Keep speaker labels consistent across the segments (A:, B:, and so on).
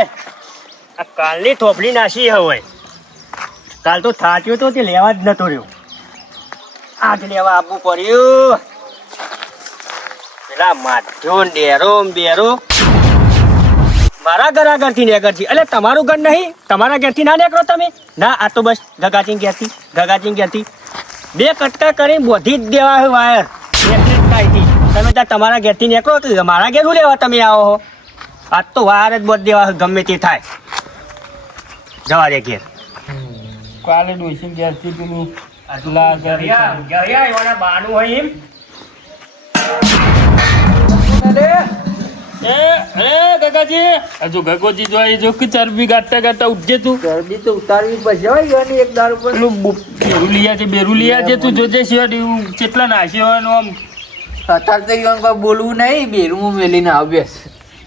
A: લાય આ કાલની થોપડી નાસી હવે. કાલ તો થાચ્યો તો તે લેવા જ નતો રહ્યો. આજ લેવા આપવું પડ્યું. પેલા માધ્યો ડેરો બેરો. મારા ઘર આગળથી ને આગળથી એટલે તમારું ઘર નહીં, તમારા ઘરથી ના નીકળો તમે. ના, આ તો બસ ગગાચીન ઘેરથી ગગાચીન ઘેરથી. બે કટકા કરી બોધી જ દેવા વાયર. તમે ત્યાં તમારા ઘેરથી નીકળો તો મારા ઘેર લેવા તમે આવો હો? આજ તો વાર જ બોધ દેવા ગમે તે થાય. જવા દે ઘેર.
B: કાલે ડોસી ઘેરથી પેલું આટલા ઘરે
A: બાનું હોય એમ.
B: એ એ ગગાજી હજુ ગગોજી જો જો કે ચરબી ગાંઠતા ગાંઠતા ઉઠજે તું.
C: ગરબી તો ઉતારવી પછી હો ઈવાની એક દારૂ પર.
B: પેલું બેરુલિયા છે બેરુલિયા છે તું જોજે એવું કેટલા નાશ્યો આમ.
C: અત્યારે તો બોલવું નહીં બેરું મેલીને આવ્યો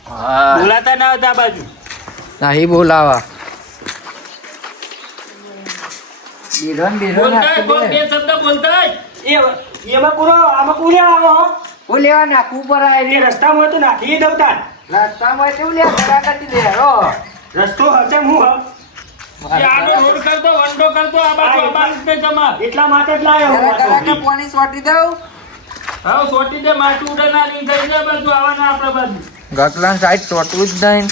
B: બોલાતા ના હતા બાજુ.
C: નહીં બોલાવા.
A: હો.
C: હું.
A: રસ્તો હશે હું હ.
B: એ આડો રોડ કરતો વંડો કરતો આ બાજુ આ બાજુ ને જમા
A: એટલા માટે જ હું
C: ઘરાકા પાણી સોટી દઉં.
B: હવે સોટી દે માટી ઉડે ના થઈ જાય બાજુ આવવાના આપણા બાજુ.
C: ગટલાન સાઈડ સોટવું જ નહીં.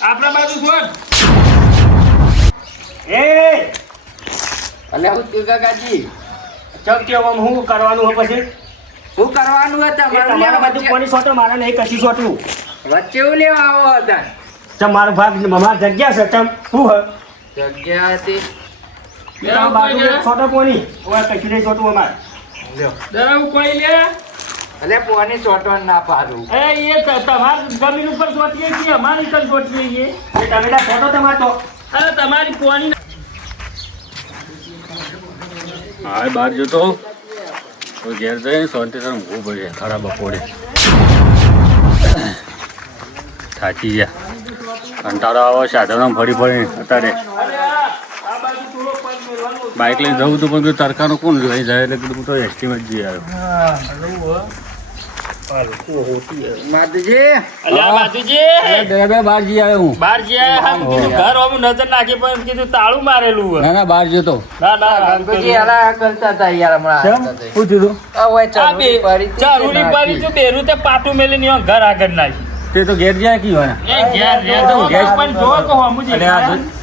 B: આપણા બાજુ સોટ.
A: એ!
C: અલે હું તું કાકાજી
A: ચમ કે આમ હું કરવાનું હોય પછી?
C: હું કરવાનું
A: એ
C: હતું મારું
A: બાજુ
C: લેવા
A: બધું કોની સોટો? મારા નહીં કશી સોટવું.
C: વચ્ચે હું લેવા આવો હતા.
A: ચમ મારો ભાગ મમા જગ્યા છે તમ શું હ?
C: જગ્યા હતી.
A: મેરા બાજુ એક કોની? ઓય કશું નહીં સોટવું અમારે.
B: હું કોઈ લે?
C: પોની ના પાડું.
B: એ એ તમારી જમીન ઉપર સોટીએ છીએ અમારી કલ સોટીએ છીએ.
A: એ તમે ત્યાં સોટો તમારે
B: અરે તમારી પોની હા બહાર જતો તો ઘેર જઈને શાંતિ પડે બપોરે. થાકી ગયા. કંટાળો આવો સાધનો ફરી ફરી અત્યારે. બાઇક લઈને જવું તો પણ તરકાનો કોણ લઈ જાય એટલે કીધું તો એસ્ટિમેટ
D: જ જઈ આવ્યો.
B: પાટું મેલી ઘર આગળ નાખી.
D: તે તો ઘેર જાય કી હોય આ જો-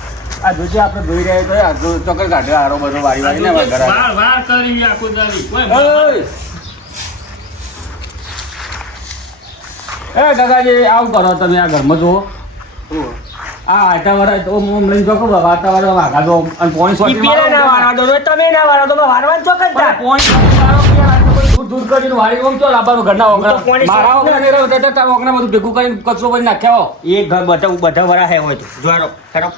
D: આ જોજે આપણે ધોઈ રહ્યા તો આ જો ચોકર કાઢે હારો બધો વારી વારી ને અમારા ઘર
B: વાર વાર કરી આખું કોઈ
D: એ ગગાજી આવું કરો તમે આ ઘરમાં જુઓ. આ આટા વાળા તો ઓમ લઈને જોકો વાતાવરણ વાગા દો અને
A: પોઈન્ટ
D: સોટી
A: પેલે ના વાળા દો તો તમે ના વાળા દો વારવાન
D: દૂર દૂર કરીને વાળી ઓમ ચો લાવવાનું? ઘરના
A: હું તો પોણી
D: ઓગણા મારા ઓગણા ને તારા ઓગણા બધું ભેગું કરીને કચરો કરી નાખ્યા હો.
A: એ ઘર બધા બધા વરા હે હોય તો. જોરો ખરો.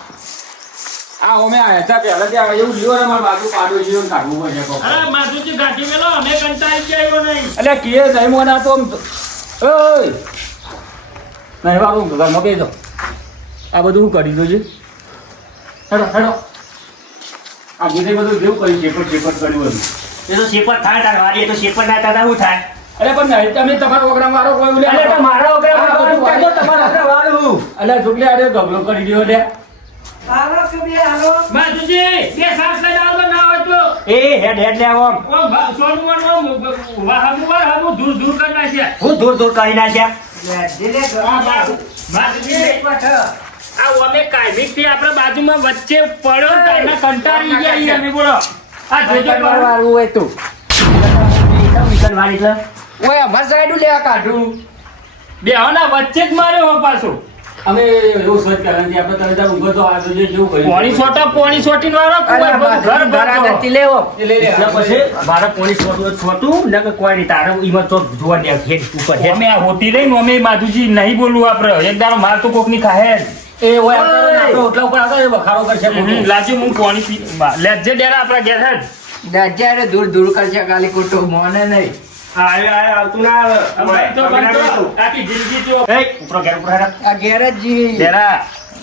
D: આ ઓમે આ હેઠા પહેલા ત્યાં એવું લીધું ને મારા બાજુ પાડો જીવો ને કાઢવું પડશે
B: અરે માધુજી ગાંઠી મેલો અમે કંટાળી ગયા નહીં.
D: એટલે કે મને તો- ઓય નહીં વાળું ઘરમાં કહી દો આ બધું હું કરી દઉં છે હેડો હેડો આ બધે બધું જેવું કર્યું શેપટ શેપટ કર્યું હતું
A: એ તો શેપર થાય તાર વારી એ તો શેપર ના થાય શું થાય
D: અરે પણ નહીં તમે તમારો પ્રોગ્રામ મારો કોઈ બોલે
A: અરે તો મારા વગર મારો કરજો, તમારા વગર વારવું.
D: અલ્યા છોકરી આરે ગબલો કરી દ્યો લે
B: માધુજી બે સાસ લઈને આવો તો ના હોય તો
A: એ હેડ હેડ લે આવો
B: દૂર દૂર કરી નાખ્યા.
A: હું દૂર દૂર કરી નાખ્યા?
B: આ અમે આ આપણે બાજુમાં વચ્ચે પડ્યો ને કંટાળી ગયા અમે બોલો. આ જોજો
C: વાળું હોય તું. ઓય અમાર સાઈડ લેવા કાઢું.
B: બેહોના વચ્ચે જ માર્યો હો પાછો.
D: અમે એવું સર્ચ કરવાની આપણે તમે ઊભો ઊભો તો આ જોજે જેવું કર્યું.
B: પોણી સોટા પોણી સોટી વાળો ઘર
C: માધુજી
B: ભરતો.
C: ઘરાકાથી લેવો.
A: પછી મારે પોણી છોટું છોટું ને કે કોઈ નહીં તારે ઈમાં તો જોવા દે હેડ ઉપર હેડ.
B: અમે આ હોતી રહી મમ્મી બાજુજી માધુજી નહીં બોલવું આપણે. એક દાડો માર તો કોકની ખાહે
D: એ હોય આપણે ઓટલા ઉપર આવતા એ બખારો કરશે.
B: લાજુ હું પોણી પી લેજે ડેરા આપણા ઘેર હેડ.
C: જ્યારે દૂર દૂર કરશે ખાલી ખોટું મોને નહીં.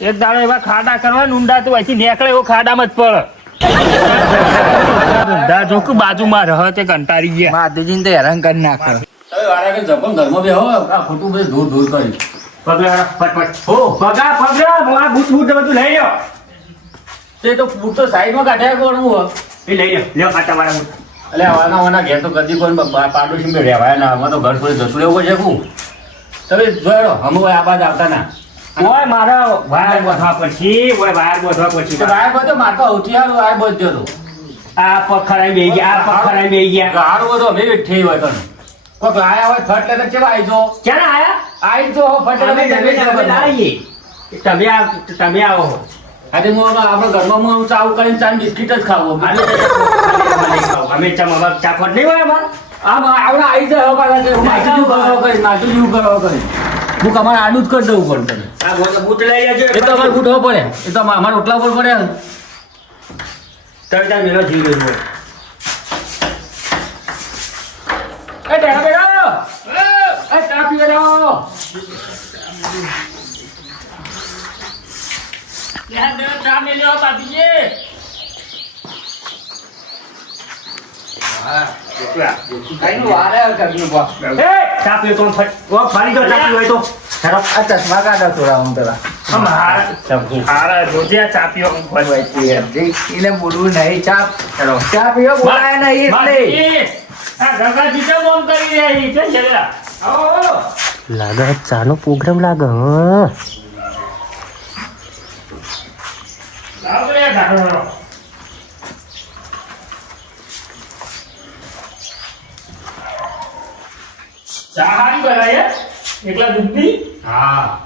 B: એક દાડો એવા ખાડા કરવા ઊંડા તું અહીંથી નીકળે એવો ખાડામાં જ પડ ઊંડા જો કે બાજુમાં રહ તે કંટાળી ગયા.
C: માધુજીને તો હેરાન કરી નાખે.
D: ઘરમાં બેહો આ ખોટું બધું દૂર દૂર કરી.
B: પગલા ફટફટ
D: હો.
B: પગા પગલા હું આ બૂટ બૂટ બધું લઈ લ્યો.
D: તે તો બૂટ તો સાઈડમાં કાઢ્યા કોણ હું
B: એ લઈ લ્યો. લ્યો આ તમારા બૂટ.
D: એટલે આવાના વાના ઘેર તો કદી કોઈ પાડોશી મેં રહેવાય ના આમાં તો ઘર છોડી જતું રહેવું છે શું? તમે જોયો અમે આ બાદ આવતા ના.
B: ઓય મારા વાયર બોધવા પછી ઓય વાયર બોધવા પછી
D: વાયર બોધો માર તો સૌથી સારું વાયર બોધ્યો હતો
B: આ પગ ખરાઈ બેહી ગયા આ પગ ખરાઈ બેહી ગયા.
D: સારું બધો અમે ઠી હોય તને. કોક આયા હોય ફટ લેતા કેવા આવી જો
B: ક્યારે આયા?
D: આવી જો ફટ લેતા
B: તમે તમે તમે આવ તમે આવો.
D: આજે હું હવે ઘરમાં હું ચાવું કરીને ચાર બિસ્કિટ જ ખાવું.
B: ખાવ. અમે ચમ હવે ચાખવટ નહીં હોય અમારે
D: આમ આવડા આવી જાય હવે પાછા કરો કરી માથું જેવું કરો કરી હું તમારે આડું જ કરી દઉં પણ
B: આ બૂટ- લઈ લેજો
D: એ તો અમારે બૂટ પડે એ તો અમારા ઓટલા ઉપર પડે
B: તમે તાર જીવ લેવો
D: એ બેઠો બેઠો એ ચા પીએ
B: બાપીજી.
C: કર્યું બા.
B: એ, ચા પીઓ તો ફટ- ઓ, ફરી દો ચા પીવી હોય તો ચાલો.
C: આ ચશ્મા કાઢો થોડા આમ પેલા.
B: આમ હારા- હારા જોજે આ ચા પીઓ હોય.
C: એને બોલવું નહીં ચા. ચા પીવો બોલાય નહીં એટલે.
A: લાગે ચાનો પ્રોગ્રામ લાગે
B: આવો લે, ગાઢો. ચા હારી બનાવી એકલા દૂધની? હા.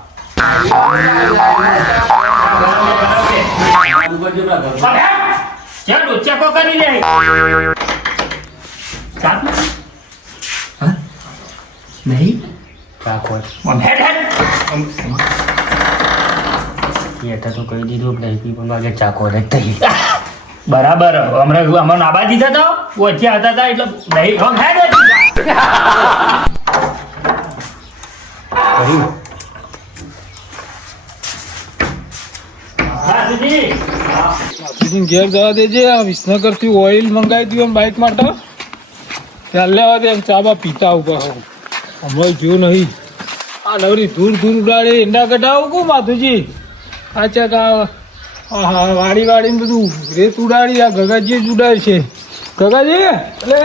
A: નહીં? તો કહી દીધું નહીં પણ વાગે ચાકો રે થઈ
B: બરાબર હમણાં હમણાં નાબા દીધા તો ઓછી હતા તા એટલે નહીં હેડ
E: ઘેર જવા દેજે આ વિસનગરથી ઓઇલ મંગાવી દઉં બાઇક માટે. ત્યાં લેવા દે ચા બા પીતા ઊભા હોઉં હમણાં જો નહીં. આ નવરી ધૂર ધૂર ઉડાડે ઈંડા કઢાવું કું માધુજી. આ ચક આ વાડી વાડીને બધું રેત ઉડાડી આ ગગાજી જ ઉડાડે છે. ગગાજી એટલે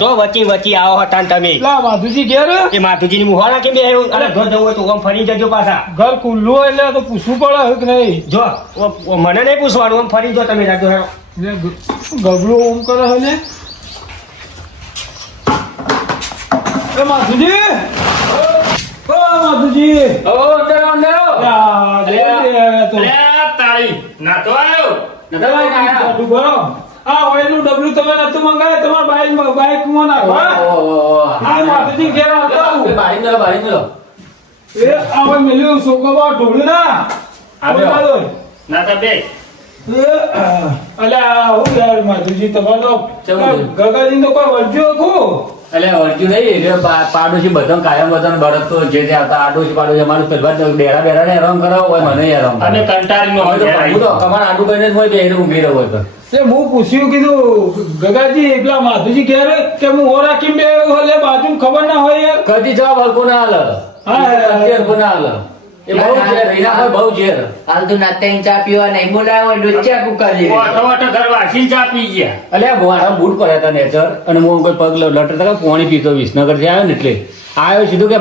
A: જો વચી વચી આવો હતા તમે.
E: લા માધુજી ઘેર?
A: એ માતુજીની મુહાણા કેમ બે આવ્યું અરે ઘર જવું હોય તો ઓમ ફરી જજો પાછા.
E: ઘર ખુલ્લું હોય એટલે તો પૂછવું પડે કે નહીં?
A: જો મને નહીં પૂછવાનું ઓમ ફરી જો તમે રાખજો હેડો.
E: ને ઓમ કરે છે ને? એ માધુજી? ઓ માધુજી.
D: ઓ, અંદર અંદર આવો.
E: આ જોજે તો.
B: લે તાળી. નાતો આવ્યો
D: નતા ઓઇલનું
E: ડબલું. આ તમે નતું મંગાવે તમારા બાઈક નાખો
D: ઓ, ઓ, ઓ.
E: આ માધુજી ઘેર આવતા આવું.
D: બારી મેલો, બારી
E: એ આ ઓય સોકો બા ઢોળ્યું ના
D: આવ્યો.
E: માધવ.
B: નાતા બે
E: અલ્યા હું યાર માધુજી તમાર તો ગગાજી તો કોઈ વર્જ્યો હતું
D: એટલે અર્જુ નહીં એટલે પાડોશી બધા કાયમ બધા બળદ તો જે જે આવતા આડોશી પાડોશી અમારું પહેલા તો ડેરા બેરા ને હેરાન કરાવો હોય મને હેરાન
B: અને
D: કરે.
B: કંટાળીનો
D: હોય તો હું તો
B: આવી.
D: કમાડ આડું કરીને જ હોય બેહીને ઊંઘી રહ્યો હોય તો.
E: હું પૂછ્યું કીધું ગગાજી એટલા માધુજી ઘેર કે હું હો રાખીને બે એટલે બાજુ ખબર ના હોય યાર
D: કદી જવાબ હલકો ના હાલે.
E: હા,
D: હલકો ના હાલે. એ બહુ ઝેર, એના પર બહુ ઝેર.
C: હાલ તું નાતે ચા પીવા નહીં બોલાયો ડોચ્યા
B: ઓટો ઓટો ચા પી ગયા.
D: અલ્યા મારા બૂટ પડ્યા હતા નેચર અને હું કોઈ પગ હતા, પીતો વિસનગરથી આવ્યો ને એટલે. આવ્યો સીધું કે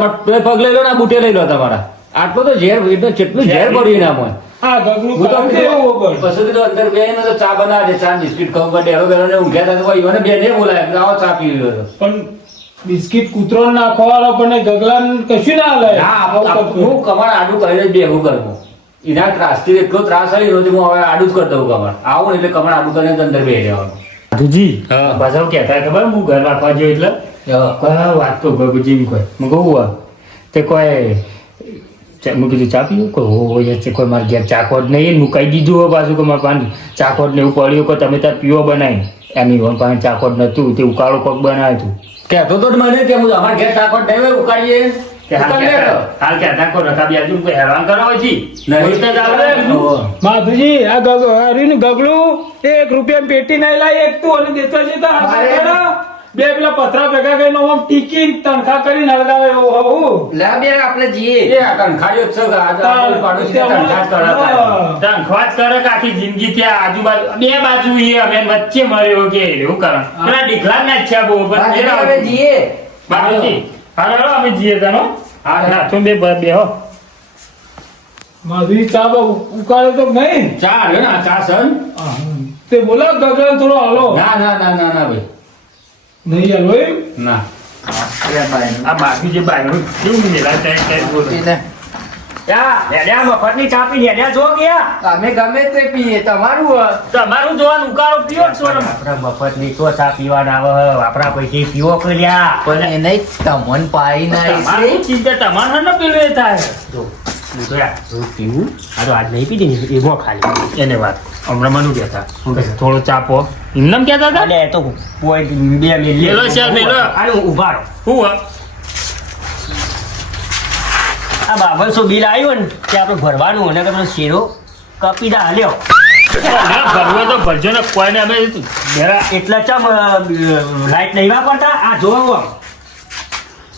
D: પગ લઈ લો ને બુટે લઈ લો તમારા. આટલો તો ઝેર એટલું જેટલું ઝેર પડ્યું એના માં
E: હા ગગનું
D: હું તો
E: કેવું ઉપર
D: પછી કીધું અંદર બેહીને તો ચા બનાવે ચા બિસ્કિટ ખાવું પડે ડેરો બેરો ને ઊંઘ્યા હતા તો કોઈ બે નહીં બોલાય આવો ચા પી લ્યો
E: પણ બિસ્કિટ કૂતરો નાખવાવાળો પણ ગગલાન કશું ના હાલે.
D: ના
E: આવું
D: આપ-
E: કરતું.
D: હું કમાડ આડું કરીને જ બેહું કરવું એના ત્રાસથી એટલો ત્રાસ આવી રહ્યો હું હવે આડું જ કરી દઉં કમાડ આવું ને એટલે કમળ આડું કરીને અંદર બે રહેવાનું.
B: માધુજી પાછા કહેતા ખબર હું ઘર રાખવા જોઈએ એટલે? વાત તો ગગુજી કોઈ. હું કહું તે કોઈ મેં કીધું ચા પીવું? કોઈ હો છે કોઈ મારે ઘેર ચાખોટ નહીં. હું કહી દીધું હોય પાછું કે મારે પાણી ચાખોટ ને એવું પડ્યું કે તમે ત્યાં પીવો બનાવી એની વન પાસે ચાખોટ નતું તે ઉકાળો કોક બનાવ્યું હતું.
D: કહેતો તો મને કે હું અમારે ઘેર ચાકોટ નહીં હોય ઉકાળીએ.
B: હાલ આજુ હેરાન કરો છે?
D: નહીં.
B: તો.
E: માધુજી આ ગગ હરીનું એક રૂપિયા પેટી નહીં લાવી એક તું અને દેતો
D: છે
E: બે પેલા પથરા ભેગા કરીને આમ ટીકીને તનખા કરીને હળગાવે એવો હું.
C: લા બે આપણે જઈએ.
D: એ જ છે કે પાડોશી તો આપણે પાડોશીને કંખાટ કરે તનખા
B: જ કરે કે આખી જિંદગી ત્યાં આજુબાજુ બે બાજુ એ અમે વચ્ચે મળ્યો કે એવું કરણ પેલા ડીકલા ના છે બહુ પણ
C: એ હવે જઈએ.
B: બાપુજી હાલો અમે જઈએ તનો હા. ના તું બે બે હો.
E: માધુરી ચા ઉકાળે તો નહીં.
D: ચા ને ચા
E: સન. તે બોલા ગગન થોડો હાલો.
D: ના ના ના ના ના ભાઈ.
E: નહીં હાલો એમ
D: ના
B: આ બાજુ જે બાયણું કેવું મેલા ત્યાં ત્યાં બોલો
C: પીને.
A: યા હેડ્યા મફતની ચા પી હેડ્યા જો ગયા
C: અમે ગમે તે પીએ તમારું હોય.
B: તમારું જોવાનું ઉકાળો પીવો જ છો ને
A: આપણા મફતની તો ચા પીવાના આવે આપણા પૈકી પીવો કર્યા
C: પણ એને તમન પાઈ ના
B: તમારું ન
A: પીવું આજ નહીં પીધી ને એમાં ખાલી.
B: એને વાત. હમણાં મનુ કહેતા થોડો ચાપો એમને કહેતા હતા
A: અને તો? કોઈ બે આને ઊભા રહો. આ? બાવનસો બિલ આવ્યું ને તે આપણે ભરવાનું અને પેલો શેરો કાપી દા હાલ્યો.
B: ના, ભરવો તો ભરજો ને કોઈને અમે એટલા
A: એટલે ચમ લાઈટ નહીં વાપરતા? આ જોવો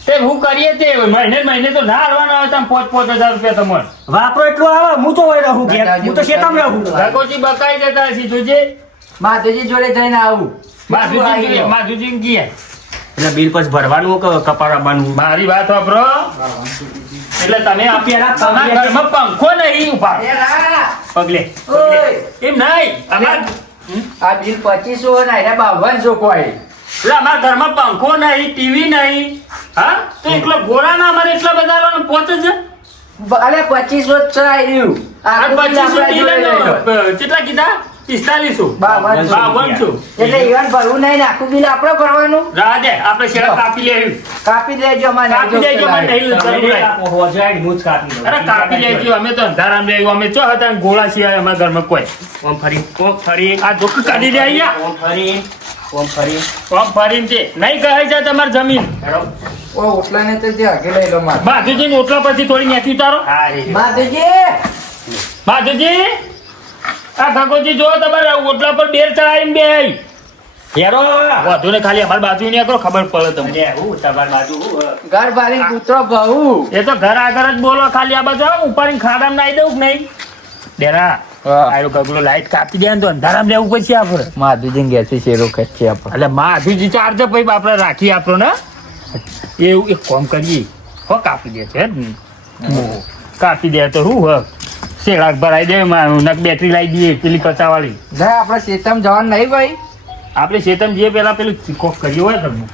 B: તે હું કરીએ તે મહિને મહિને તો ના હાલવાના આવે તમે પાંચ પાંચ હજાર રૂપિયા તમારે
A: વાપરો એટલું આવે હું તો હોય રહું કે હું તો શેતામ રહું.
B: ભગવતી બકાઈ જતા હશે જોજે.
C: માધુજી જોડે જઈને આવું.
B: માધુજી માધુજી ગયા.
A: એટલે બિલ પછી ભરવાનું કે કપાડવાનું
B: મારી વાત વાપરો. એટલે તમે આ
A: પેલા
B: તમારા ઘરમાં પંખો નહીં
C: ઊભા.
A: પગલે
B: એમ નહીં.
C: આ બિલ પચીસો ના બાવન જો કોઈ
B: એટલે અમારા ઘરમાં પંખો નહીં ટીવી નહીં. હા? તો એકલો ગોળા ના અમારે એટલા બધા પહોંચે છે?
C: અરે પચીસો રહેલો.
B: કેટલા કીધા? પિસ્તાલીસો
C: બાવનસો.
B: બાવનસો
C: એટલે ઈવન ભરવું નહીં ને આખું બિલ આપણે ભરવાનું?
B: રા દે આપણે શેરા કાપી લેવું.
C: કાપી દેજો મને
B: કાપી દેજો મને નહીં જરૂર નહીં. અરે કાપી લેજો અમે તો અંધારામ લેવું અમે ચો હતા ગોળા સિવાય અમારા ઘરમાં કોઈ.
A: ઓમ ફરી ઓમ ફરી.
B: આ જોક કાઢી દે અહીંયા.
A: ઓમ ફરી ઓમ ફરી.
B: પગ ફરીને તે નહીં કહે છે તમારી જમીન.
A: હેડો.
C: ઓ ઓટલાને તો જે હગે લઈ લો મારે.
B: બાજુજી ઓટલા પરથી થોડી નેચી ઉતારો.
A: હા
B: બાજુજી! આ ઠાકોરજી જો તમારે ઓટલા પર બેર ચડાવીને બે
A: હેરો!
B: વધુ ને ખાલી અમારી બાજુ ને કરો ખબર પડે તમને.
A: હું તમાર બાજુ
C: ઘર બારી કૂતરો બહુ.
B: એ તો ઘર આગળ જ બોલો ખાલી આ બાજુ ઉપાડીને ખાડામાં નાઈ દઉં નહીં? ડેરા આયો ગગલો લાઈટ કાપી દે તો અંધારામ લેવું પછી આપણે
C: માધુજી ઘેરથી શેરો ખેંચી આપણે.
B: એટલે માધુજી ચાર્જ પછી આપણે રાખી આપણો ને એવું એક કોમ કરીએ. હો કાપી દે છે કાપી દે તો શું હ? શેળાક ભરાઈ દે મારું નક બેટરી લાવી દઈએ પેલી કચાવાળી.
C: જાય આપણે શેતમ જવાનું નહીં ભાઈ.
B: આપણે શેતમ જઈએ પેલા પેલું કોક કર્યું હોય તમને?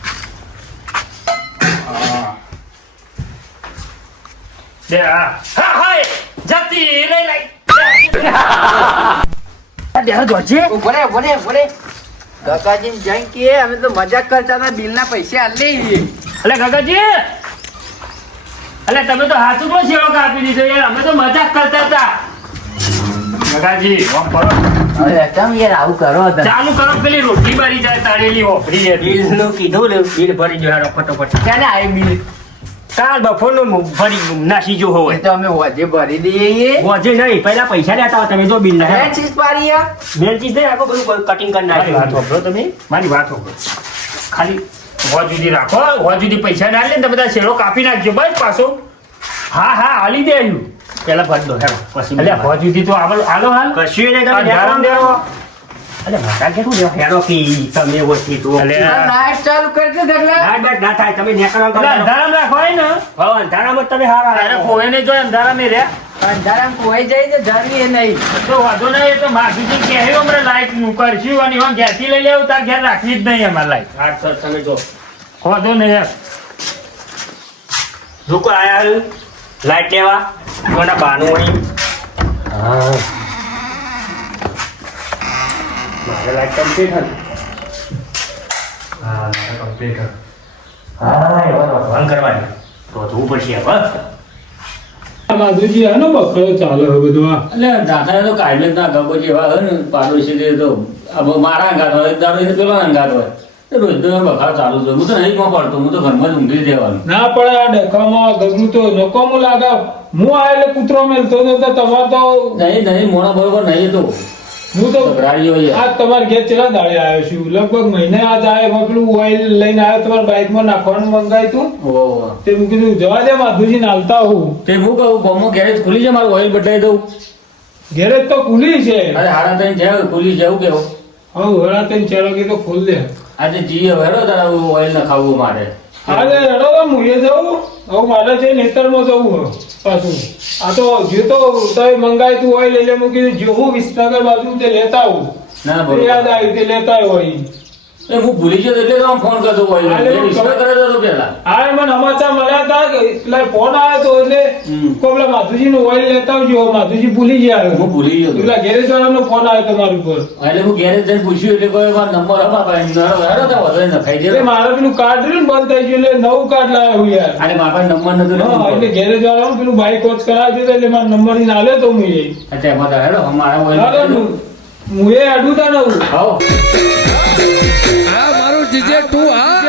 B: બે હા. હા હા જતી રહી લઈ.
A: દેહો જોજે.
C: ઊભો રે ઊભો રે ઊભો રે. કાકાજી જઈ કે અમે તો મજાક કરતા હતા બિલ ના પૈસા લઈ લઈએ
B: અલે ગગજી અલે તમે તો હાથું પણ શેળો કાપી દીધો યાર અમે તો મજાક કરતા હતા. ગગાજી ઓમ કરો
C: અરે કેમ યાર આવું કરો તમે.
B: ચાલુ કરો પેલી રોટલી બારી જાય તાળેલી હોફરી હતી
A: બિલનું કીધું ને બિલ ભરી જો હેડો ફટોફટ.
C: ક્યાં આય બિલ?
A: કાલ બપોરનું ભરી નાસી જો હોય.
C: તો અમે વજે ભરી દઈએ
A: વાજે નહીં પહેલા પૈસા લેતા હોય તમે જો બિલ ના મેં
C: ચીજ પાડી
A: મેં ચીજ નહીં આખો બધું કટિંગ કરી
B: નાખ્યું. વાત વાપરો તમે. મારી વાત વાપરો. ખાલી હોજ સુધી રાખો હોજ સુધી પૈસા ના લે ને બધા શેરો કાપી નાખજો બસ પાછો. હા હા હાલી દે આવ્યું
A: પેલા ભર દો. પછી
B: એટલે હોજ સુધી તો આવો હાલો હાલ.
A: કશું નહીં તમે
B: ધ્યાન દેવો.
A: અરે કે તમે ઓછી તો.
C: લાઈટ ચાલુ કરજો ગગલા
A: ના ના ના થાય તમે
B: એટલે
A: કરો
B: અંધારામાં રાખો ને?
A: હવે અંધારામાં તમે હારા
B: તારે કોઈને ને જો અંધારામાં રહ્યા
C: અંધારામ કોઈ જાય તો જરવી નહીં.
B: તો વાંધો નહીં એ તો માગીજી કહે હમણાં લાઈટનું કરશું અને હું ઘેરથી લઈ લેવું તાર ઘેર રાખવી જ નહીં અમારે લાઈટ
A: હા સર તમે જો.
B: વાંધો નહીં યાર?
A: રૂકો આયા લાઈટ લેવા મને બાનું વળી હા. મારે લાઈટ કમ્પ્લીટ હતી. હા કમ્પ્લીટ હા એવા ભગવાન કરવાની. તો જોવું પડશે હવે
E: માધુજી આનો બકરો ચાલે હવે બધું આ.
D: એટલે દાદા તો કાયમ ના ગગો જેવા હોય ને પાડોશી તે તો મારા અંગાત હોય દારૂ પેલો અંગાત હોય. રોજ તો બખાર ચાલુ છે હું તો નહીં માં પડતો હું તો ઘરમાં જ ઊંઘી જવાનું
E: ના પડે આ ડખામાં ગગનું તો નકોમું લાગે. હું આ એટલે કૂતરો મેલતો તો તમાર તો
D: નહીં નહીં મોણા બરોબર નહીં તો
E: હું તો આજ તમારે ઘેર ચેલા દાડે આવ્યો છું. લગભગ મહિને આજ આવ્યો. પેલું ઓઇલ લઈને આવ્યો તમારા બાઇકમાં નાખવાનું મંગાવ્યું તું. તે મેં કીધું જવા દે માધુજી નાલતા હું
D: તે હું કહું ગોમો ગેરેજ ખુલી છે મારું ઓઇલ બટાઈ દઉં.
E: ગેરેજ તો ખુલી છે.
D: અરે હારા તઈને જાય ખુલી જવું કેવું?
E: હવે વેળા તને ચાલો કે તો ખોલ દે.
D: આજે જીએ હેડો તારા ઓઇલ ન ખાવું મારે
E: આજે હેડો તો મુએ જવું હવે મારે છે નેતરમાં જવું પાછું. આ તો જે તો તય મંગાય તું હોય એટલે મૂકી કીધું જેવું વિસનગર બાજુ તે લેતા આવું.
D: ના
E: યાદ આવી તે લેતા હોય
D: એ હું ભૂલી ગયો એટલે આમ ફોન કરતો ઓઇલ
E: અરે,
D: કરે તો પેલા.
E: આ મને સમાચાર મળ્યા હતા કે એટલે ફોન આવ્યો તો એટલે
D: હમ.
E: માધુજી નું ઓઇલ લેતા આવજો. માધુજી ભૂલી ગયા
D: હું ભૂલી ગયો
E: એટલે ગેરેજ વાળાનો ફોન આવ્યો તમારી ઉપર.
D: એટલે હું ગેરેજ જઈને પૂછ્યું એટલે કોઈ નંબર આપા તો વધુ નખાઈ
E: એટલે
D: દે
E: પેલું કાર્ડ રહ્યું બંધ થઈ ગયું એટલે નવું કાર્ડ લાવ્યો હું યાર.
D: અને મારા નંબર નતો
E: એટલે
D: ને
E: ગેરેજ વાળાનું પેલું બાઈક કોચ કરાવી એટલે મારો નંબર આલ્યો તો હું એ
D: અચ્છા એમાં તો અમારા ઓઇલ
E: હું- હું એ અડું તા નવું
D: આવો.
F: આ મારું જીજે તું હા.